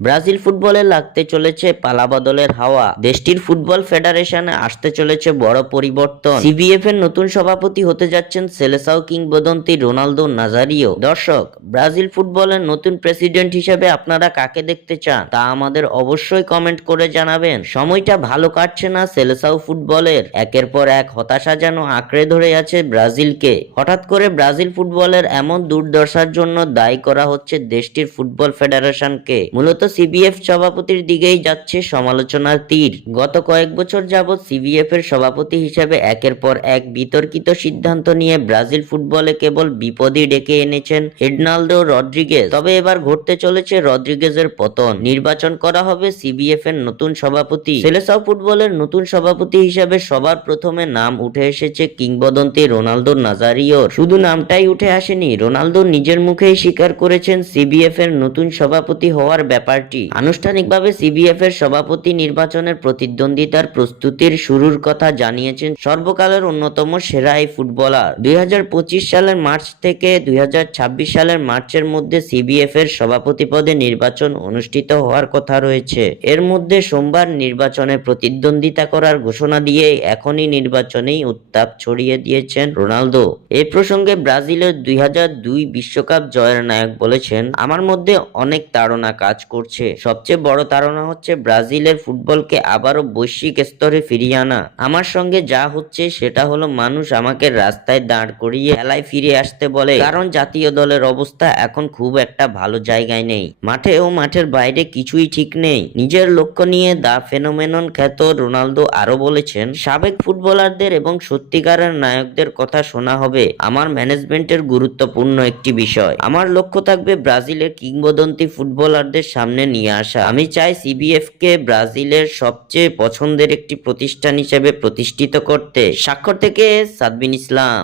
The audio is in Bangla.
ব্রাজিল ফুটবলে লাগতে চলেছে পালাবদলের হাওয়া। দেশটির ফুটবল ফেডারেশনে আসতে চলেছে বড় পরিবর্তন। সিবিএফ এর নতুন সভাপতি হতে যাচ্ছেন সেলেসাও কিংবদন্তি রোনালদো নাজারিও। দর্শক, ব্রাজিল ফুটবলের নতুন প্রেসিডেন্ট হিসেবে আপনারা কাকে দেখতে চান তা আমাদের অবশ্যই কমেন্ট করে জানাবেন। সময়টা ভালো কাটছে না সেলেসাও ফুটবলের। একের পর এক হতাশা যেন আঁকড়ে ধরে আছে ব্রাজিলকে। হঠাৎ করে ব্রাজিল ফুটবলের এমন দুর্দশার জন্য দায়ী করা হচ্ছে দেশটির ফুটবল ফেডারেশনকে। মূলত সিবিএফ সভাপতির দিকেই যাচ্ছে সমালোচনার তীর। গত কয়েক বছর যাবৎ সিবিএফ এর সভাপতি হিসেবে একের পর এক বিতর্কিত সিদ্ধান্ত নিয়ে ব্রাজিল ফুটবলে কেবল বিপদই ডেকে এনেছেন হের্নাল্ডো রদ্রিগেজ। তবে এবার ঘটতে চলেছে রদ্রিগেজের পতন। নির্বাচন করা হবে সিবিএফ এর নতুন সভাপতি। সেলেসাও ফুটবলের নতুন সভাপতি হিসেবে সবার প্রথমে নাম উঠে এসেছে কিংবদন্তি রোনালদো নাজারিওর। শুধু নামটাই উঠে আসেনি, রোনালদো নিজের মুখেই স্বীকার করেছেন সিবিএফ এর নতুন সভাপতি হওয়ার ব্যাপারটি। আনুষ্ঠানিকভাবে সিবিএফ এর সভাপতি নির্বাচনের প্রতিদ্বন্দ্বিতার প্রস্তুতির শুরুর কথা জানিয়েছেন সর্বকালের অন্যতম সেরা এই ফুটবলার। 2025 সালের মার্চ থেকে 2026 সালের মার্চের মধ্যে সিবিএফ এর সভাপতি পদে নির্বাচন অনুষ্ঠিত হওয়ার কথা রয়েছে। এর মধ্যে সোমবার নির্বাচনে প্রতিদ্বন্দ্বিতা করার ঘোষণা দিয়ে এখনই নির্বাচনেই উত্তাপ ছড়িয়ে দিয়েছেন রোনালদো। এই প্রসঙ্গে ব্রাজিলের 2002 বিশ্বকাপ জয়ের নায়ক বলেছেন, আমার মধ্যে অনেক তাড়না কাজ করছে। সবচেয়ে বড় তাড়না হচ্ছে ব্রাজিলের ফুটবলকে আবারও বৈশ্বিক স্তরে ফিরিয়ে আনা। আমার সঙ্গে যা হচ্ছে সেটা হলো মানুষ আমাকে রাস্তায় দাঁড় করিয়ে খেলায় ফিরে আসতে বলে, কারণ জাতীয় দলের অবস্থা এখন খুব একটা ভালো জায়গায় নেই। মাঠে ও মাঠের বাইরে কিছুই ঠিক নেই। নিজের লক্ষ্য নিয়ে দা ফেনোমেনন খ্যাত রোনালদো আরো বলেছেন, সাবেক ফুটবলারদের এবং সত্যিকারের নায়কদের কথা শোনা হবে আমার ম্যানেজমেন্টের গুরুত্বপূর্ণ একটি বিষয়। আমার লক্ষ্য থাকবে ব্রাজিলের কিংবদন্তি ফুটবলারদের সামনে নিয়ে আসা। আমি চাই সিবিএফ কে ব্রাজিলের সবচেয়ে পছন্দের একটি প্রতিষ্ঠান হিসেবে প্রতিষ্ঠিত করতে। স্বাক্ষর থেকে সাদবিন ইসলাম।